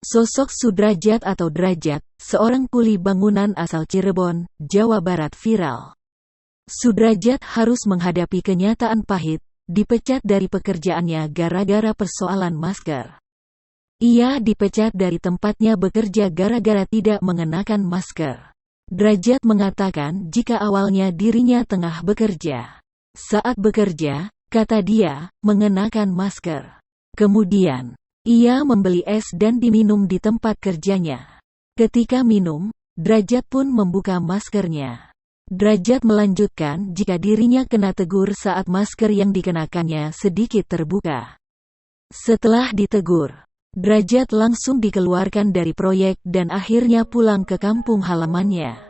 Sosok Sudrajat atau Drajat, seorang kuli bangunan asal Cirebon, Jawa Barat viral. Sudrajat harus menghadapi kenyataan pahit, dipecat dari pekerjaannya gara-gara persoalan masker. Ia dipecat dari tempatnya bekerja gara-gara tidak mengenakan masker. Drajat mengatakan jika awalnya dirinya tengah bekerja. Saat bekerja, kata dia, mengenakan masker. Kemudian, ia membeli es dan diminum di tempat kerjanya. Ketika minum, Drajat pun membuka maskernya. Drajat melanjutkan jika dirinya kena tegur saat masker yang dikenakannya sedikit terbuka. Setelah ditegur, Drajat langsung dikeluarkan dari proyek dan akhirnya pulang ke kampung halamannya.